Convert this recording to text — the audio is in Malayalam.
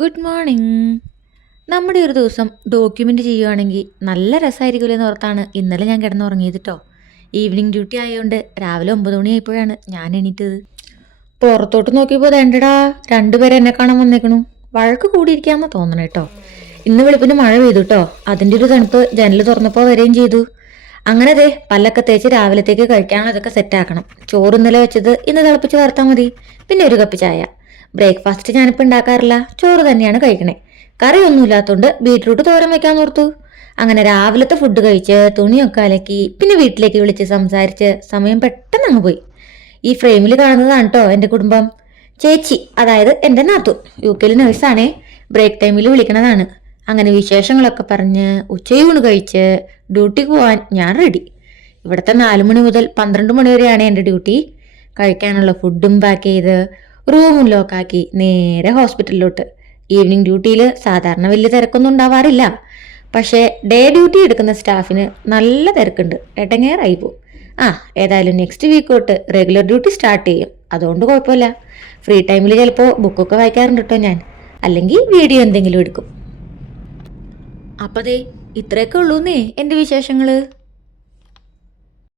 Good morning. നമ്മുടെ ഒരു ദിവസം ഡോക്യുമെൻ്റ് ചെയ്യുവാണെങ്കിൽ നല്ല രസമായിരിക്കുമല്ലോ എന്ന് ഓർത്താണ് ഇന്നലെ ഞാൻ കിടന്നുറങ്ങിയത് കേട്ടോ. ഈവനിങ് ഡ്യൂട്ടി ആയതുകൊണ്ട് രാവിലെ 9 മണിയായപ്പോഴാണ് ഞാൻ എണീറ്റത്. പുറത്തോട്ട് നോക്കിയപ്പോൾ വേണ്ടടാ, രണ്ടുപേരെ എന്നെ കാണാൻ വന്നേക്കണു. വഴക്ക് കൂടിയിരിക്കാമെന്ന് തോന്നണം കേട്ടോ. ഇന്ന് വെളുപ്പിന് മഴ പെയ്തു കേട്ടോ. അതിൻ്റെ ഒരു തണുപ്പ് ജനൽ തുറന്നപ്പോൾ വരികയും ചെയ്തു. അങ്ങനെ അതെ, പല്ലൊക്കെ തേച്ച് രാവിലത്തേക്ക് കഴിക്കാനുള്ളതൊക്കെ സെറ്റാക്കണം. ചോറ് ഇന്നലെ വെച്ചത് ഇന്ന് തിളപ്പിച്ച് വറുത്താൽ മതി. പിന്നെ ഒരു കപ്പ് ചായ. ബ്രേക്ക്ഫാസ്റ്റ് ഞാനിപ്പോൾ ഉണ്ടാക്കാറില്ല, ചോറ് തന്നെയാണ് കഴിക്കണേ. കറിയൊന്നുമില്ലാത്തതുകൊണ്ട് ബീട്രൂട്ട് തോരൻ വെക്കാൻ ഓർത്തു. അങ്ങനെ രാവിലത്തെ ഫുഡ് കഴിച്ച് തുണിയൊക്കെ അലക്കി പിന്നെ വീട്ടിലേക്ക് വിളിച്ച് സംസാരിച്ച് സമയം പെട്ടെന്ന് അങ്ങ് പോയി. ഈ ഫ്രെയിമിൽ കാണുന്നതാണ് കേട്ടോ എൻ്റെ കുടുംബം. ചേച്ചി, അതായത് എൻ്റെ നാത്തു, UK നേഴ്സാണേ. ബ്രേക്ക് ടൈമിൽ വിളിക്കണതാണ്. അങ്ങനെ വിശേഷങ്ങളൊക്കെ പറഞ്ഞ് ഉച്ചയൂണ് കഴിച്ച് ഡ്യൂട്ടിക്ക് പോകാൻ ഞാൻ റെഡി. ഇവിടുത്തെ 4 മണി മുതൽ 12 മണി വരെയാണ് എൻ്റെ ഡ്യൂട്ടി. കഴിക്കാനുള്ള ഫുഡും പാക്ക് ചെയ്ത് റൂമും ലോക്കാക്കി നേരെ ഹോസ്പിറ്റലിലോട്ട്. ഈവനിങ് ഡ്യൂട്ടിയിൽ സാധാരണ വലിയ തിരക്കൊന്നും ഉണ്ടാവാറില്ല. പക്ഷേ ഡേ ഡ്യൂട്ടി എടുക്കുന്ന സ്റ്റാഫിന് നല്ല തിരക്കുണ്ട്. എട്ടങ്ങേറായി പോവും. ഏതായാലും നെക്സ്റ്റ് വീക്ക് തൊട്ട് റെഗുലർ ഡ്യൂട്ടി സ്റ്റാർട്ട് ചെയ്യും. അതുകൊണ്ട് കുഴപ്പമില്ല. ഫ്രീ ടൈമിൽ ചിലപ്പോൾ ബുക്കൊക്കെ വായിക്കാറുണ്ട് കേട്ടോ ഞാൻ. അല്ലെങ്കിൽ വീഡിയോ എന്തെങ്കിലും എടുക്കും. അപ്പതേ ഇത്രയൊക്കെ ഉള്ളൂന്നേ എൻ്റെ വിശേഷങ്ങൾ.